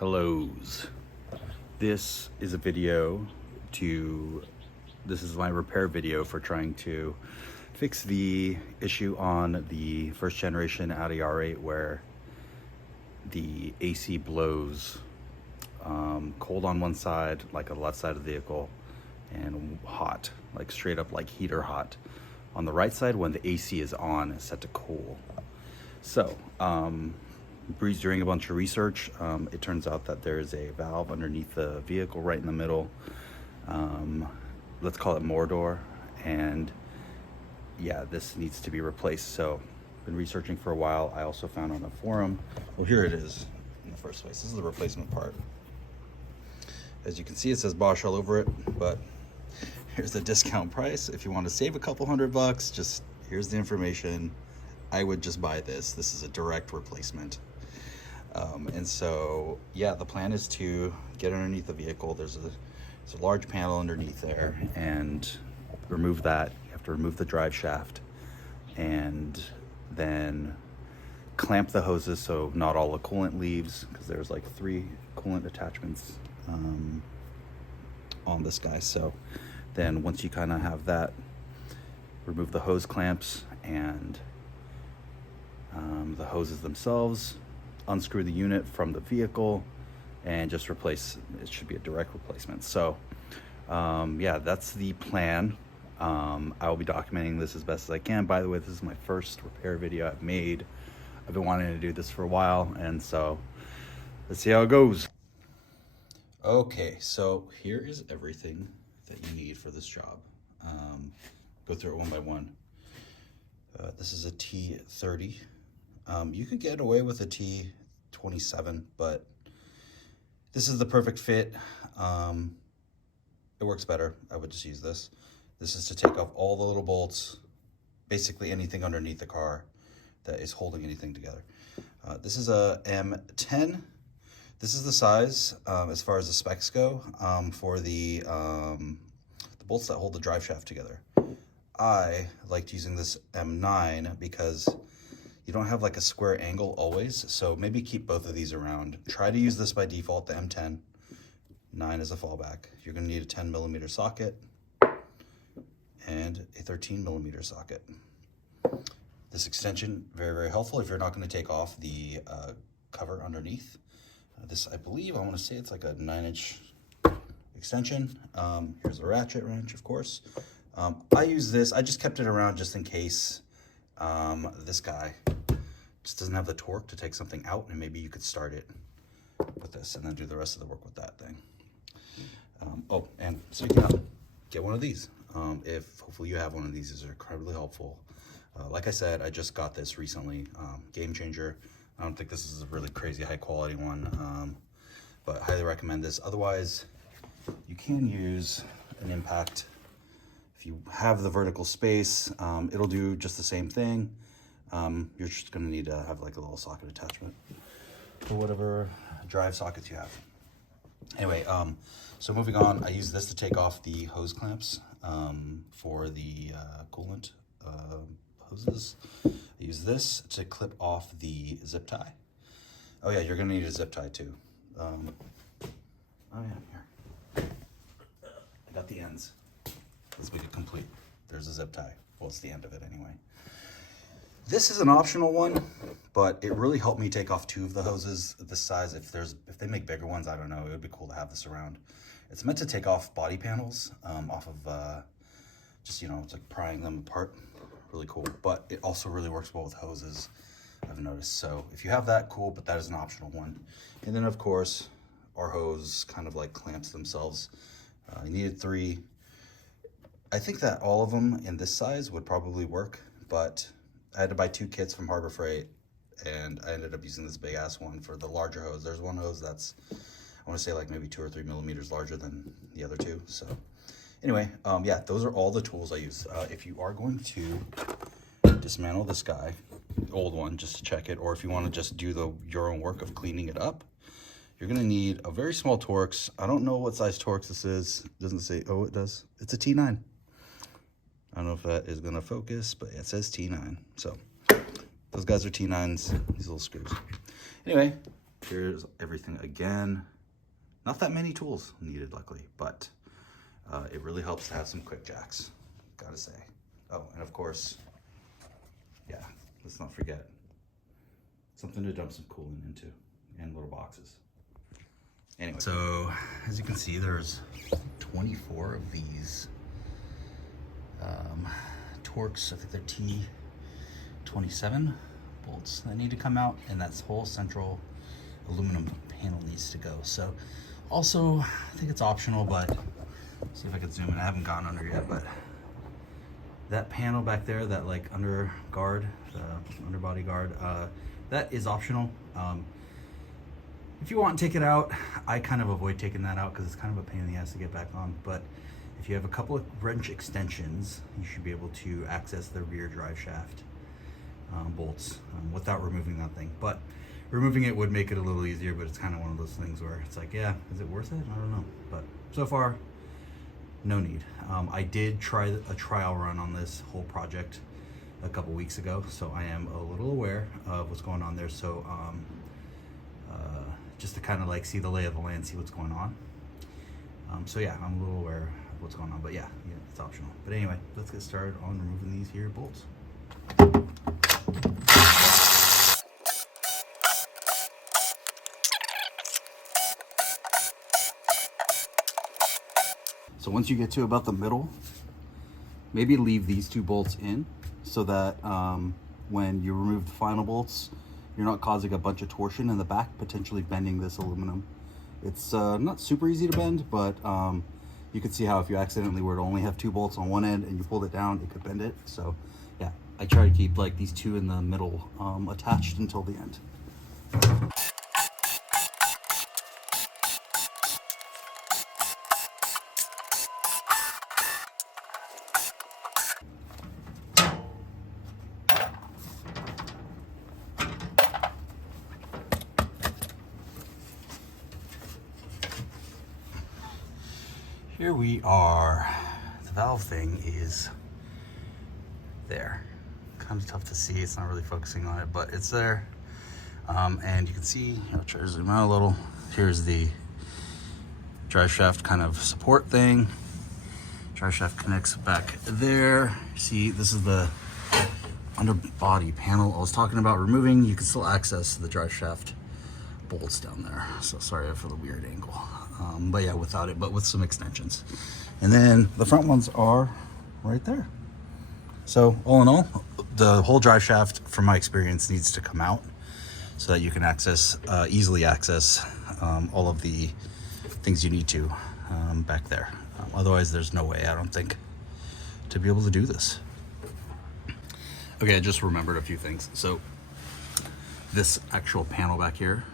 Hellos. This is a video this is my repair video for trying to fix the issue on the first generation Audi R8 where the AC blows cold on one side, like on the left side of the vehicle, and hot, like straight up like heater hot on the right side when the AC is on, it's set to cool. So, doing a bunch of research, it turns out that there is a valve underneath the vehicle right in the middle. Let's call it Mordor, and yeah, this needs to be replaced. So been researching for a while. I also found on a forum, well, here it is in the first place. This is the replacement part. As you can see, it says Bosch all over it, but here's the discount price. If you want to save a couple $100, just here's the information. I would just buy this. This is a direct replacement. And so, yeah, the plan is to get underneath the vehicle. There's a large panel underneath there, and remove that. You have to remove the drive shaft, and then clamp the hoses so not all the coolant leaves, because there's like 3 coolant attachments on this guy. So then once you kind of have that, remove the hose clamps and the hoses themselves, unscrew the unit from the vehicle, and just replace. It should be a direct replacement. So yeah, that's the plan. I will be documenting this as best as I can. By the way, this is my first repair video I've made. I've been wanting to do this for a while, and so let's see how it goes. Okay, so here is everything that you need for this job. Go through it one by one. This is a T30. You could get away with a T27, but this is the perfect fit. It works better. I would just use this. This is to take off all the little bolts, basically anything underneath the car that is holding anything together. This is a M10. This is the size, as far as the specs go, for the bolts that hold the drive shaft together. I liked using this M9 because you don't have like a square angle always, so maybe keep both of these around. Try to use this by default, the M10. 9 is a fallback. You're going to need a 10mm socket and a 13mm socket. This extension, very, very helpful if you're not going to take off the cover underneath. This, I believe, I want to say it's like a 9-inch extension. Here's a ratchet wrench, of course. I use this. I just kept it around just in case this guy just doesn't have the torque to take something out, and maybe you could start it with this and then do the rest of the work with that thing. Oh, and speaking of, get one of these. If hopefully you have one of these, are incredibly helpful. Like I said, I just got this recently. Game changer. I don't think this is a really crazy high quality one, but highly recommend this. Otherwise, you can use an impact. If you have the vertical space, it'll do just the same thing. You're just gonna need to have like a little socket attachment for whatever drive sockets you have. Anyway, so moving on, I use this to take off the hose clamps for the coolant hoses. I use this to clip off the zip tie. Oh yeah, you're gonna need a zip tie too. Oh yeah, here. I got the ends. Let's make it complete. There's a zip tie. Well, it's the end of it anyway. This is an optional one, but it really helped me take off 2 of the hoses this size. If they make bigger ones, I don't know. It would be cool to have this around. It's meant to take off body panels off of just, you know, it's like prying them apart. Really cool, but it also really works well with hoses, I've noticed. So if you have that, cool, but that is an optional one. And then of course, our hose kind of like clamps themselves. You needed 3. I think that all of them in this size would probably work, but I had to buy 2 kits from Harbor Freight, and I ended up using this big ass one for the larger hose. There's one hose that's, I want to say like maybe 2 or 3 millimeters larger than the other 2. So anyway, yeah, those are all the tools I use. If you are going to dismantle this guy, the old one, just to check it, or if you want to just do your own work of cleaning it up, you're going to need a very small Torx. I don't know what size Torx this is. It doesn't say, oh, it does. It's a T9. I don't know if that is going to focus, but it says T9. So those guys are T9s, these little screws. Anyway, Here's everything again. Not that many tools needed, luckily, but it really helps to have some quick jacks, gotta say. Oh, and of course, yeah, let's not forget something to dump some coolant into, and little boxes. Anyway, so as you can see, there's 24 of these Torx, I think they're T27 bolts that need to come out, and that whole central aluminum panel needs to go. So also, I think it's optional, but see if I can zoom in. I haven't gone under yet, but that panel back there, that like under guard, the underbody guard, that is optional. If you want to take it out, I kind of avoid taking that out because it's kind of a pain in the ass to get back on. But if you have a couple of wrench extensions, you should be able to access the rear drive shaft bolts without removing that thing. But removing it would make it a little easier, but it's kind of one of those things where it's like, yeah, is it worth it? I don't know. But so far, no need. I did try a trial run on this whole project a couple weeks ago, so I am a little aware of what's going on there. So just to kind of like see the lay of the land, see what's going on. So yeah, I'm a little aware of what's going on, but yeah, it's optional. But anyway, let's get started on removing these here bolts. So once you get to about the middle, maybe leave these two bolts in so that when you remove the final bolts, you're not causing a bunch of torsion in the back, potentially bending this aluminum. It's not super easy to bend, but you can see how if you accidentally were to only have two bolts on one end and you pulled it down, it could bend it. So yeah, I try to keep like these two in the middle attached until the end. Here we are. The valve thing is there. Kind of tough to see. It's not really focusing on it, but it's there. And you can see, I'll try to zoom out a little. Here's the drive shaft kind of support thing. Drive shaft connects back there. See, this is the underbody panel I was talking about removing. You can still access the drive shaft bolts down there. So sorry for the weird angle. But yeah, without it, but with some extensions. And then the front ones are right there. So all in all, the whole drive shaft, from my experience, needs to come out so that you can access, easily access all of the things you need to back there. Otherwise, there's no way, I don't think, to be able to do this. Okay, I just remembered a few things. So this actual panel back here,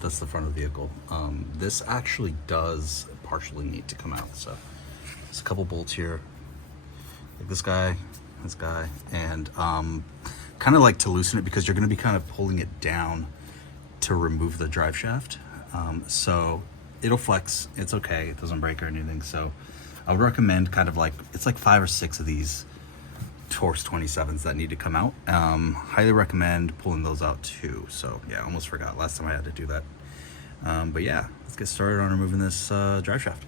that's the front of the vehicle. This actually does partially need to come out. So there's a couple bolts here, like this guy, and kind of like to loosen it because you're going to be kind of pulling it down to remove the drive shaft. So it'll flex. It's okay. It doesn't break or anything. So I would recommend kind of like, it's like 5 or 6 of these Torx 27s that need to come out. Highly recommend pulling those out too. So yeah, I almost forgot last time I had to do that. But yeah, let's get started on removing this drive shaft.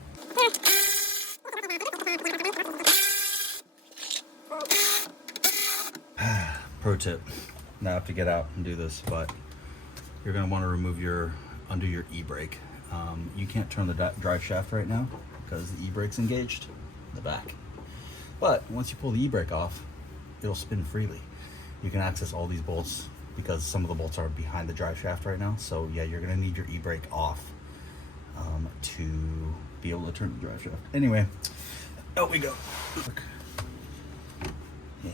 Pro tip, now I have to get out and do this, but you're going to want to remove your under your e-brake. You can't turn the drive shaft right now because the e-brake's engaged in the back. But once you pull the e-brake off, it'll spin freely. You can access all these bolts because some of the bolts are behind the drive shaft right now. So yeah, you're gonna need your e-brake off to be able to turn the drive shaft. Anyway, out we go. Yeah.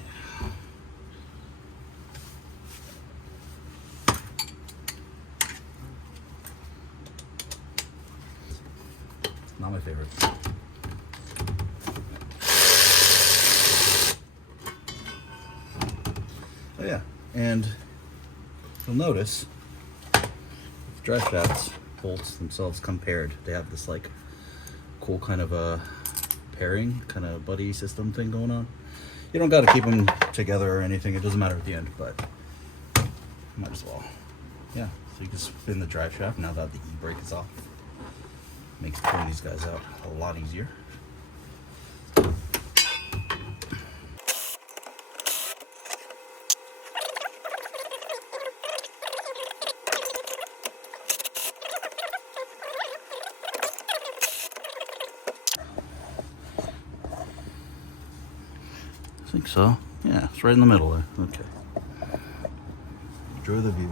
Not my favorite. Oh yeah, and you'll notice the drive shafts bolts themselves come paired. They have this like cool kind of a pairing, kind of buddy system thing going on. You don't got to keep them together or anything. It doesn't matter at the end, but might as well. Yeah, So you can spin the drive shaft now that the e-brake is off. Makes pulling these guys out a lot easier. I think so. Yeah, it's right in the middle there. Okay. Enjoy the view.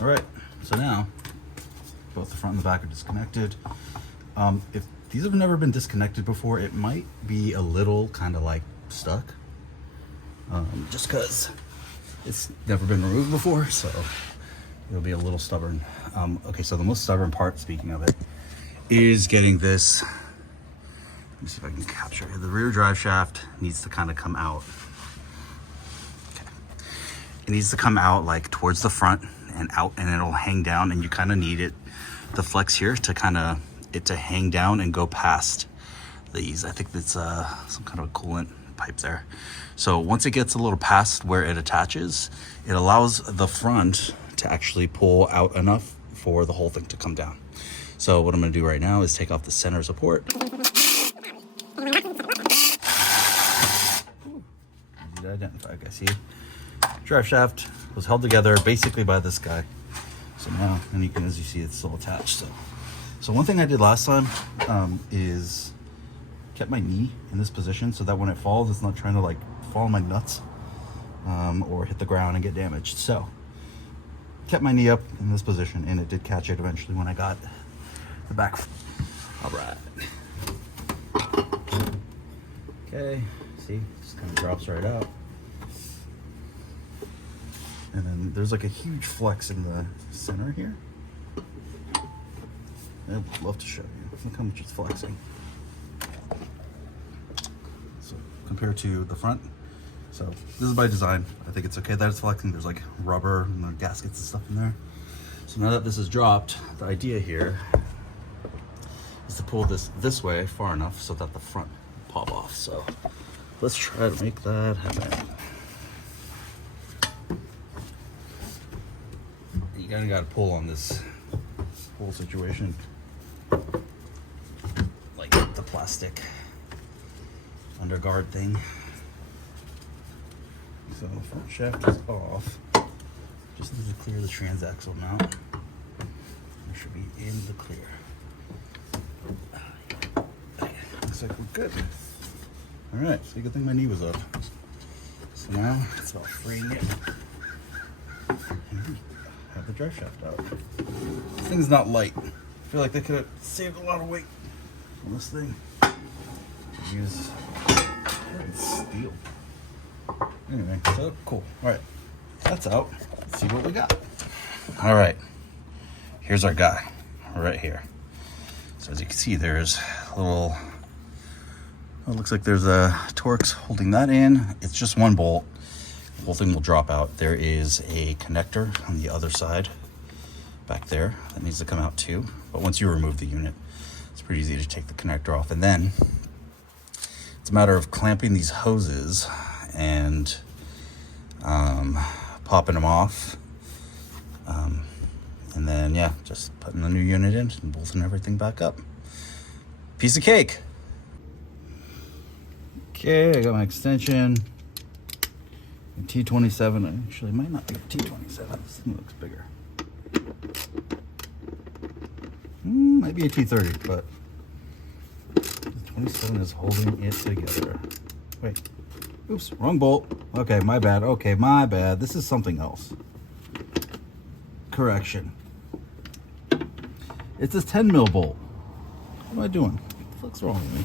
All right, so now both the front and the back are disconnected. If these have never been disconnected before, it might be a little kind of like stuck, just because it's never been removed before, so it'll be a little stubborn. Okay, so the most stubborn part, speaking of it, is getting this. Let me see if I can capture it. The rear drive shaft needs to kind of come out. Okay. It needs to come out like towards the front and out, and it'll hang down, and you kind of need it, the flex here, to kind of it to hang down and go past these. I think that's some kind of a coolant pipe there. So once it gets a little past where it attaches, it allows the front to actually pull out enough for the whole thing to come down. So what I'm going to do right now is take off the center support. Easy to identify, guys. See, drive shaft was held together basically by this guy. So now, and you can, as you see, it's still attached. So one thing I did last time is kept my knee in this position so that when it falls, it's not trying to like fall on my nuts or hit the ground and get damaged. So kept my knee up in this position, and it did catch it eventually when I got the back. All right. Okay, see, just kind of drops right out. And then there's like a huge flex in the center here. I'd love to show you. Look how much it's flexing. So compared to the front. So this is by design. I think it's okay that it's flexing. There's like rubber and gaskets and stuff in there. So now that this is dropped, the idea here is to pull this way far enough so that the front will pop off. So let's try to make that happen. You kind of got to pull on this whole situation, like the plastic underguard thing. So the front shaft is off. Just need to clear the transaxle mount. It should be in the clear. Okay, looks like we're good. All right, so good thing my knee was up. So now it's about freeing it. Have the drive shaft out. This thing's not light. I feel like they could have saved a lot of weight on this thing. Use steel. Anyway, so cool. All right, that's out. Let's see what we got. All right, here's our guy right here. So as you can see, there's a little, it looks like there's a Torx holding that in. It's just one bolt. The whole thing will drop out. There is a connector on the other side back there that needs to come out too. But once you remove the unit, it's pretty easy to take the connector off. And then it's a matter of clamping these hoses and popping them off. And then, yeah, just putting the new unit in and bolting everything back up. Piece of cake. Okay, I got my extension. T27, actually, it might not be a T27. This thing looks bigger. Might be a T30, but the 27 is holding it together. Wait, oops, wrong bolt. Okay, my bad. Okay, my bad. This is something else. Correction. It's this 10 mil bolt. What am I doing? What the fuck's wrong with me?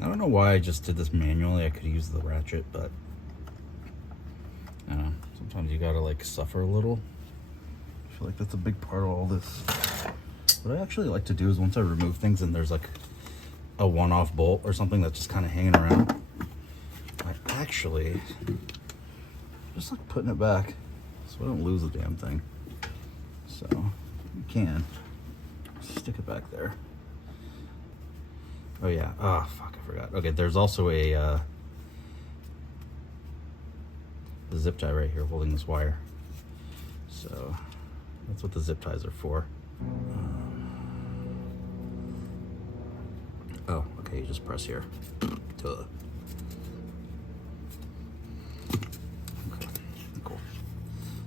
I don't know why I just did this manually. I could use the ratchet, but sometimes you gotta like suffer a little. I feel like that's a big part of all this. What I actually like to do is once I remove things and there's like a one-off bolt or something that's just kind of hanging around, I actually just like putting it back so I don't lose the damn thing. So you can stick it back there. Oh yeah, oh fuck, I forgot. Okay, there's also a zip tie right here holding this wire. So that's what the zip ties are for. Oh, okay, you just press here. Duh. Okay, cool.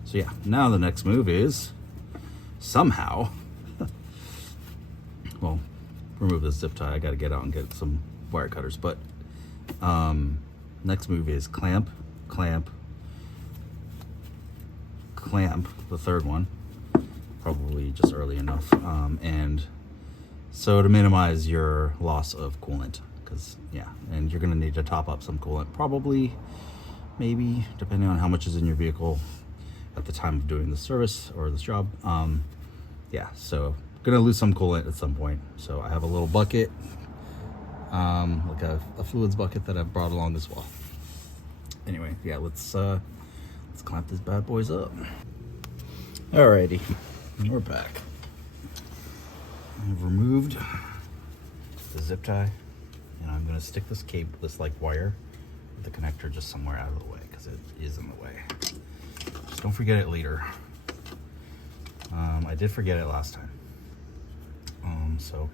So yeah, now the next move is somehow, well, remove this zip tie. I gotta get out and get some wire cutters, but next move is clamp, clamp, clamp, the third one, probably just early enough, and so to minimize your loss of coolant, because yeah, and you're gonna need to top up some coolant, probably, maybe, depending on how much is in your vehicle at the time of doing the service or this job. Yeah, so gonna lose some coolant at some point. So I have a little bucket, like a fluids bucket that I've brought along as well. Anyway, yeah, let's clamp this bad boys up. Alrighty, we're back. I've removed the zip tie, and I'm gonna stick this cable, this like wire, with the connector just somewhere out of the way, because it is in the way. Just don't forget it later. I did forget it last time. So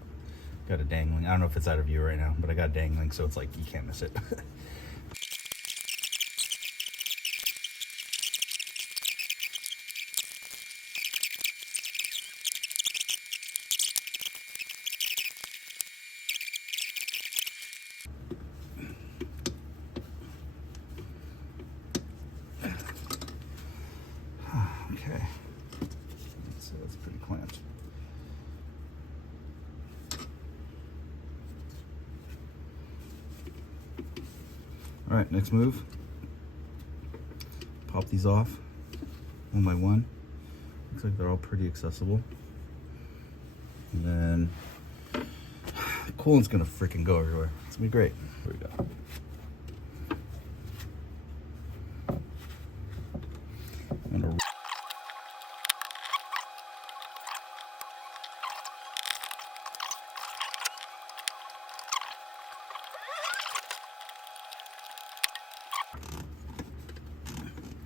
got it dangling. I don't know if it's out of view right now, but I got it dangling, so it's like you can't miss it. Okay, so that's pretty clamped. All right, next move. Pop these off one by one. Looks like they're all pretty accessible. And then the coolant's gonna freaking go everywhere. It's gonna be great. Here we go. I'm gonna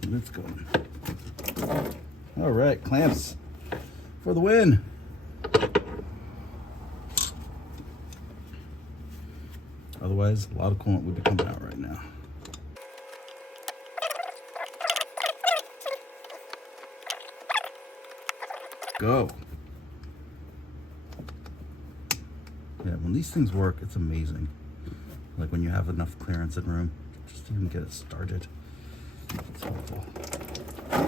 Let's go. All right, clamps for the win. Otherwise, a lot of coolant would be coming out right now. Go. Yeah, when these things work, it's amazing. Like when you have enough clearance in room, just to even get it started. It's helpful. A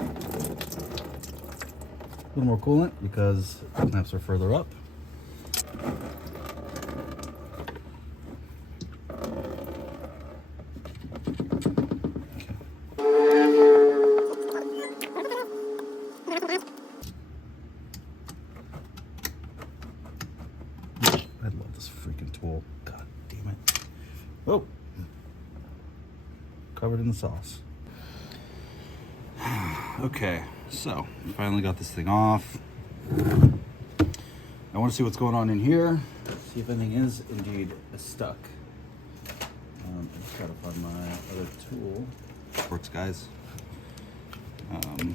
little more coolant because the clamps are further up. I love this freaking tool. God damn it. Oh, covered in the sauce. Okay, so finally got this thing off. I want to see what's going on in here. See if anything is indeed stuck. I just gotta find my other tool. Works, guys. Okay,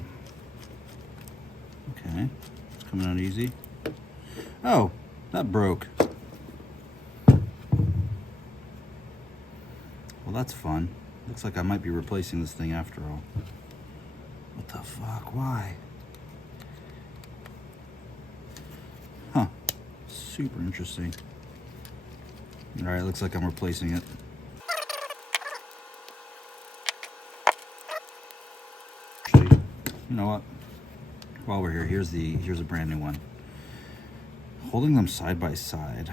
it's coming out easy. Oh, that broke. Well, that's fun. Looks like I might be replacing this thing after all. What the fuck? Why? Huh. Super interesting. Alright, looks like I'm replacing it. Actually, you know what? While we're here, here's a brand new one. Holding them side by side.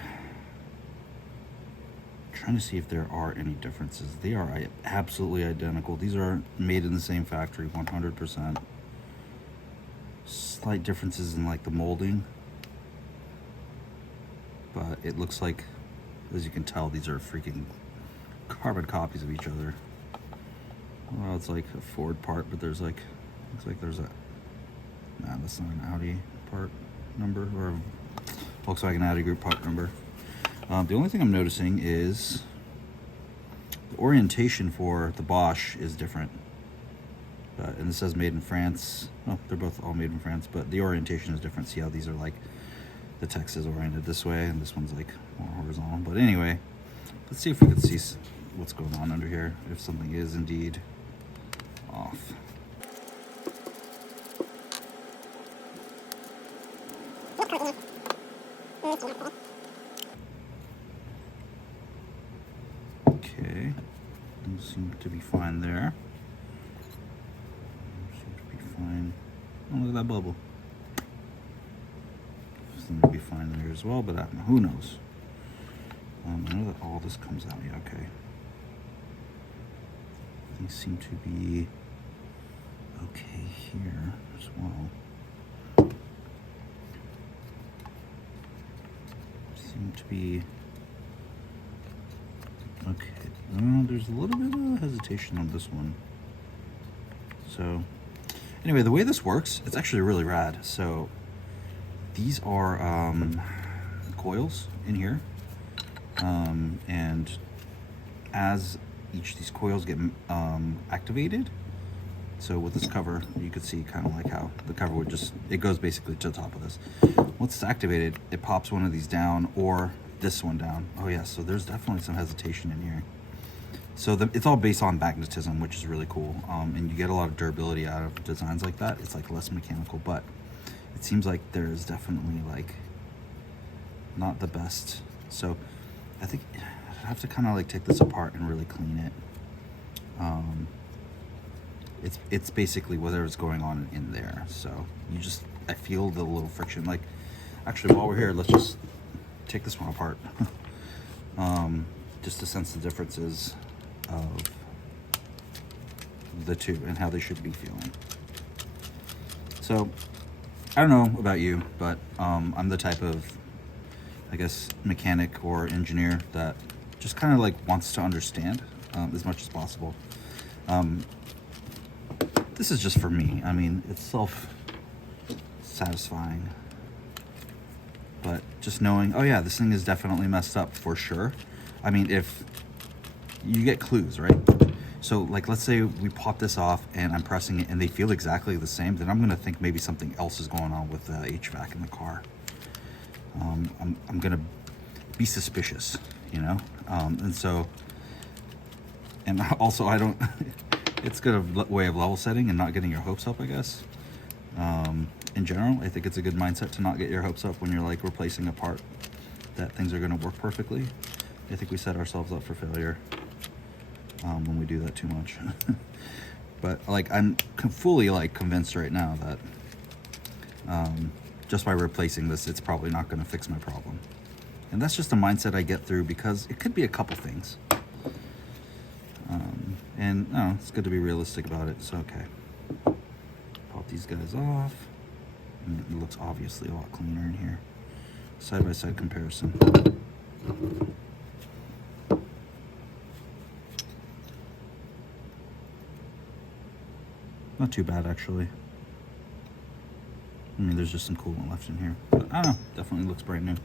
Trying to see if there are any differences. They are absolutely identical. These are made in the same factory, 100%. Slight differences in like the molding, but it looks like, as you can tell, these are freaking carbon copies of each other. Well, it's like a Ford part, but there's like Looks like there's a, nah, that's not an Audi part number or a Volkswagen Audi group part number. The only thing I'm noticing is the orientation for the Bosch is different. And it says made in France. Oh, they're both all made in France, but the orientation is different. See how these are like, the text is oriented this way and this one's like more horizontal. But anyway, let's see if we can see what's going on under here, if something is indeed off. Okay, things seem to be fine there. Seem to be fine. Oh, look at that bubble. Seem to be fine there as well, but who knows? I know that all this comes out. Yeah, okay. Things seem to be okay here as well. Seem to be okay. There's a little bit of hesitation on this one. So anyway, the way this works, it's actually really rad. So these are coils in here, and as each of these coils get activated, so with this cover, you could see kind of like how the cover would just, it goes basically to the top of this. Once it's activated, it pops one of these down or this one down. Oh yeah, so there's definitely some hesitation in here. So it's all based on magnetism, which is really cool. And you get a lot of durability out of designs like that. It's like less mechanical, but it seems like there's definitely like not the best. So I think I have to kind of like take this apart and really clean it. It's basically whatever's going on in there. So you just, I feel the little friction. Like, actually, while we're here, let's just take this one apart. Just to sense the differences of the two and how they should be feeling. So I don't know about you, but I'm the type of, I guess, mechanic or engineer that just kind of like wants to understand as much as possible. This is just for me. I mean, it's self-satisfying, but just knowing, oh yeah, this thing is definitely messed up for sure. I mean, if you get clues, right? So like, let's say we pop this off and I'm pressing it and they feel exactly the same, then I'm gonna think maybe something else is going on with the HVAC in the car. I'm gonna be suspicious, you know? And so, and also I don't, it's a good way of level setting and not getting your hopes up, I guess. In general, I think it's a good mindset to not get your hopes up when you're like replacing a part that things are gonna work perfectly. I think we set ourselves up for failure when we do that too much. But like, I'm fully like convinced right now that just by replacing this, it's probably not going to fix my problem. And that's just a mindset I get through because it could be a couple things. And no, it's good to be realistic about it. So, okay. Pop these guys off. And it looks obviously a lot cleaner in here. Side-by-side comparison. Not too bad, actually. I mean, there's just some coolant left in here. But I don't know, definitely looks brand new.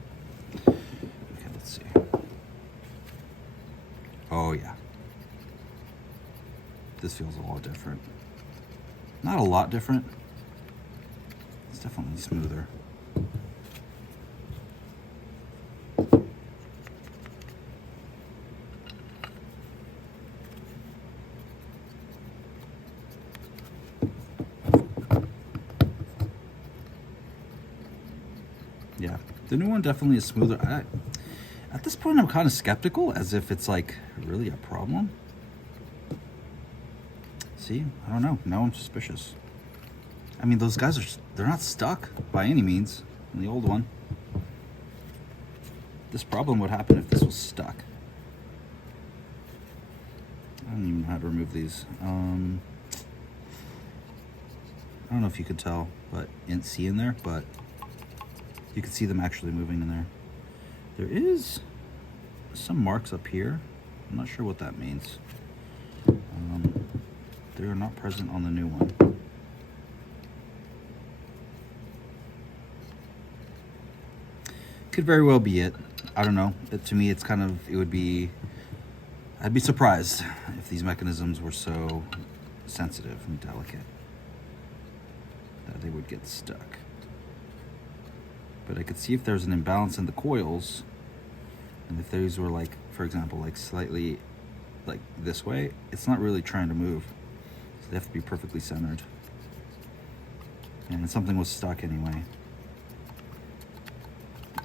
Okay, let's see. Oh, yeah. This feels a lot different. Not a lot different. It's definitely smoother. Yeah, the new one definitely is smoother. At this point, I'm kind of skeptical, as if it's like really a problem. See, I don't know. Now I'm suspicious. I mean, those guys they're not stuck by any means in the old one. This problem would happen if this was stuck. I don't even know how to remove these. I don't know if you could tell, but see in there, but you can see them actually moving in there. There is some marks up here. I'm not sure what that means. They are not present on the new one. Could very well be it. I don't know. To me, it's kind of, I'd be surprised if these mechanisms were so sensitive and delicate that they would get stuck. But I could see if there's an imbalance in the coils, and if those were like, for example, like slightly like this way, it's not really trying to move. So they have to be perfectly centered. And something was stuck anyway.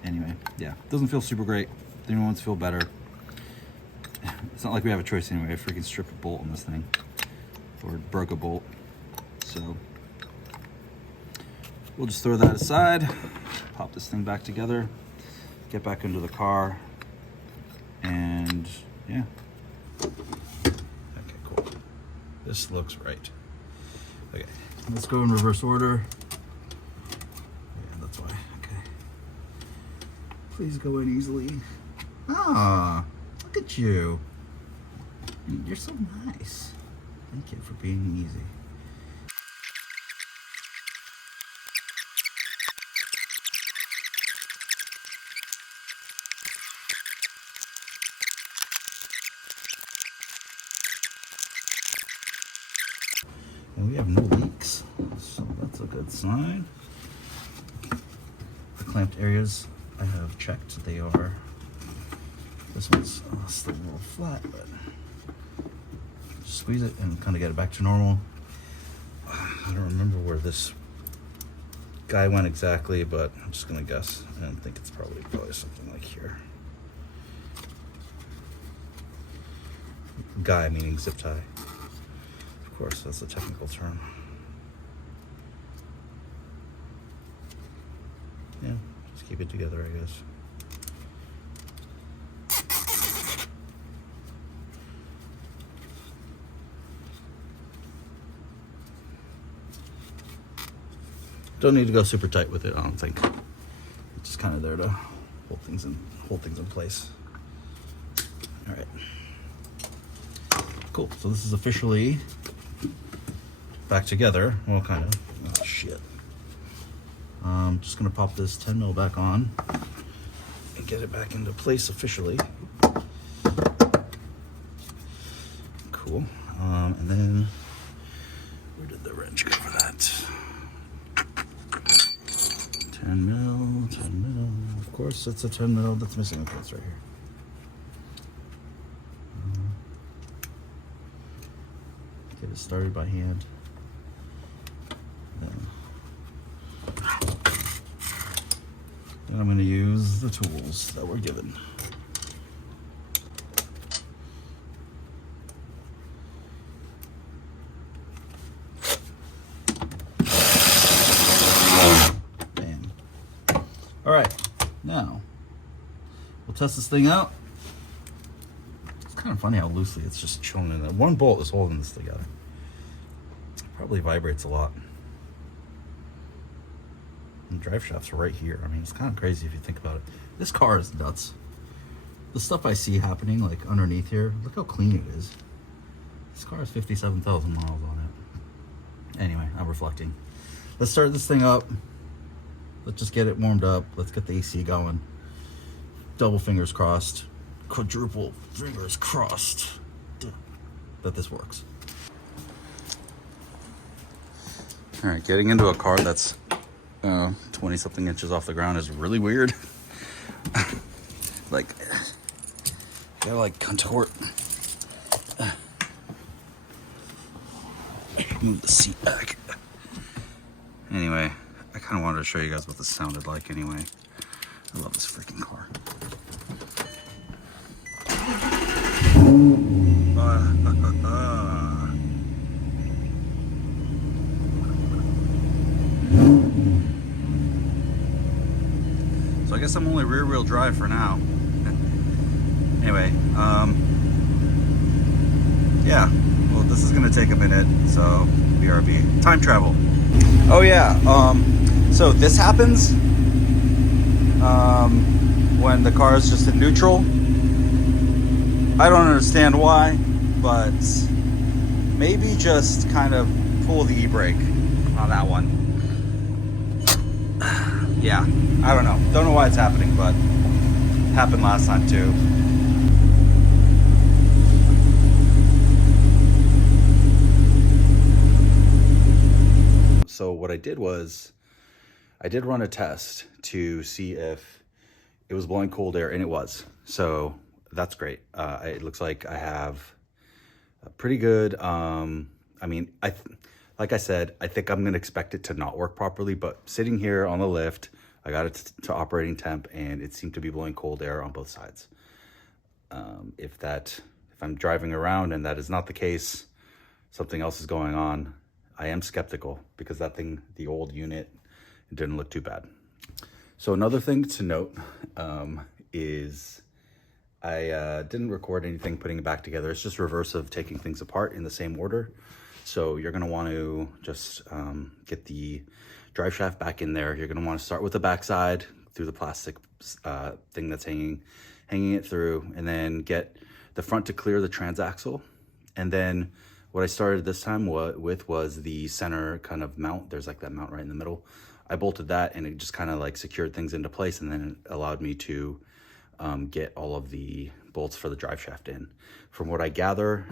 Anyway, yeah, doesn't feel super great. The new ones feel better. It's not like we have a choice anyway. I freaking stripped a bolt on this thing, or broke a bolt. So we'll just throw that aside, pop this thing back together, get back into the car, and yeah. Okay, cool. This looks right. Okay, let's go in reverse order. Yeah, that's why. Okay. Please go in easily. Ah, look at you. You're so nice. Thank you for being easy. And we have no leaks, so that's a good sign. The clamped areas I have checked. They are, this one's still a little flat, but just squeeze it and kind of get it back to normal. I don't remember where this guy went exactly, but I'm just gonna guess and think it's probably something like here. Guy meaning zip tie. Of course, that's a technical term. Yeah, just keep it together, I guess. Don't need to go super tight with it, I don't think. It's just kind of there to hold things in place. All right. Cool. So this is officially back together. Well, kind of. Oh shit. I'm just gonna pop this 10 mil back on and get it back into place officially. Cool. And then where did the wrench go for that? 10 mil, 10 mil. Of course, it's a 10 mil that's missing. Okay, it's right here. Get it started by hand. Then I'm going to use the tools that we're given. All right, now we'll test this thing out. It's kind of funny how loosely it's just chilling in there. One bolt is holding this together. It probably vibrates a lot. And the drive shaft's right here. I mean, it's kind of crazy if you think about it. This car is nuts. The stuff I see happening like underneath here, look how clean it is. This car has 57,000 miles on it. Anyway, I'm reflecting. Let's start this thing up. Let's just get it warmed up. Let's get the AC going. Double fingers crossed. Quadruple fingers crossed that this works. All right, getting into a car that's 20 something inches off the ground is really weird. Like, gotta like contort. Move the seat back. Anyway, I kind of wanted to show you guys what this sounded like anyway. I love this freaking car. So I guess I'm only rear wheel drive for now. Anyway, yeah, well this is gonna take a minute, so BRB. Time travel. Oh yeah, so this happens when the car is just in neutral. I don't understand why, but maybe just kind of pull the e-brake on that one. yeah, I don't know why it's happening, but it happened last time too. So what I did was I did run a test to see if it was blowing cold air, and it was. So that's great. It looks like I have a pretty good, I mean, like I said, I think I'm gonna expect it to not work properly, but sitting here on the lift, I got it to operating temp, and it seemed to be blowing cold air on both sides. If I'm driving around and that is not the case, something else is going on, I am skeptical, because that thing, the old unit, it didn't look too bad. So another thing to note is I didn't record anything putting it back together. It's just reverse of taking things apart in the same order. So you're gonna want to just get the drive shaft back in there. You're gonna want to start with the backside through the plastic thing that's hanging it through, and then get the front to clear the transaxle. And then what I started this time with was the center kind of mount. There's like that mount right in the middle. I bolted that, and it just kind of like secured things into place, and then it allowed me to get all of the bolts for the drive shaft in. From what I gather,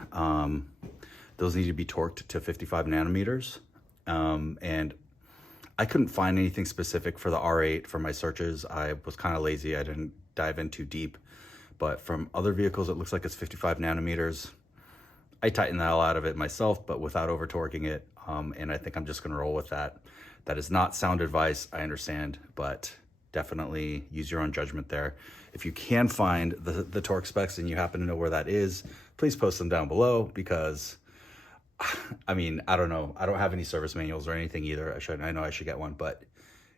those need to be torqued to 55 nanometers. And I couldn't find anything specific for the R8 for my searches. I was kind of lazy. I didn't dive in too deep. But from other vehicles, it looks like it's 55 nanometers. I tightened the hell out of it myself, but without over torquing it. And I think I'm just gonna roll with that. That is not sound advice, I understand, but definitely use your own judgment there. If you can find the torque specs and you happen to know where that is, please post them down below, because I mean, I don't know. I don't have any service manuals or anything either. I know I should get one, but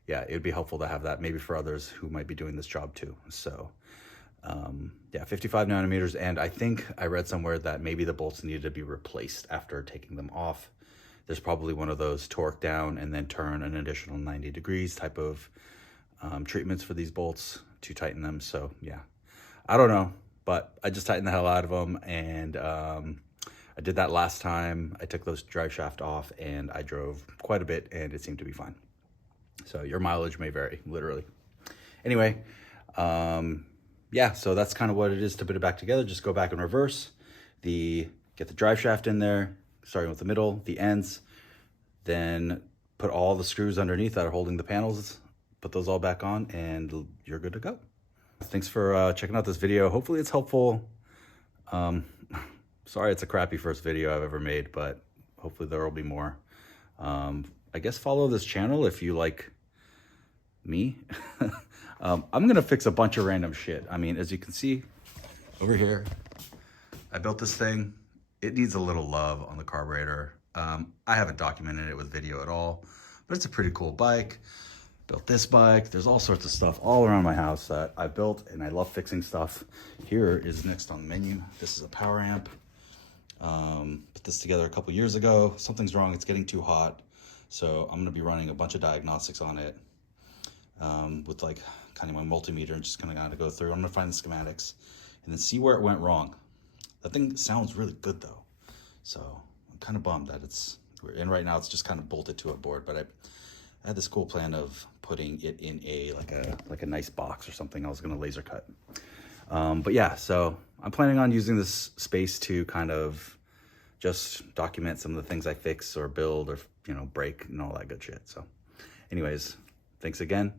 yeah, it would be helpful to have that maybe for others who might be doing this job too. So yeah, 55 nanometers. And I think I read somewhere that maybe the bolts needed to be replaced after taking them off. There's probably one of those torque down and then turn an additional 90 degrees type of treatments for these bolts to tighten them. So yeah, I don't know, but I just tightened the hell out of them. And I did that last time. I took those drive shaft off and I drove quite a bit, and it seemed to be fine. So your mileage may vary, literally. Anyway, yeah, so that's kind of what it is to put it back together. Just go back in reverse. Get the drive shaft in there, starting with the middle, the ends, then put all the screws underneath that are holding the panels, put those all back on, and you're good to go. Thanks for checking out this video. Hopefully it's helpful. Sorry it's a crappy first video I've ever made, but hopefully there will be more. I guess follow this channel if you like me. I'm gonna fix a bunch of random shit. I mean, as you can see over here, I built this thing. It needs a little love on the carburetor. I haven't documented it with video at all, but it's a pretty cool bike. Built this bike. There's all sorts of stuff all around my house that I built, and I love fixing stuff. Here is next on the menu. This is a power amp. Put this together a couple years ago. Something's wrong. It's getting too hot. So I'm gonna be running a bunch of diagnostics on it with like kind of my multimeter, and just gonna go through. I'm gonna find the schematics and then see where it went wrong. That thing sounds really good though. So I'm kind of bummed that and right now it's just kind of bolted to a board, but I had this cool plan of putting it in like a nice box or something. I was gonna laser cut. But yeah, so I'm planning on using this space to kind of just document some of the things I fix or build or, break and all that good shit. So anyways, thanks again.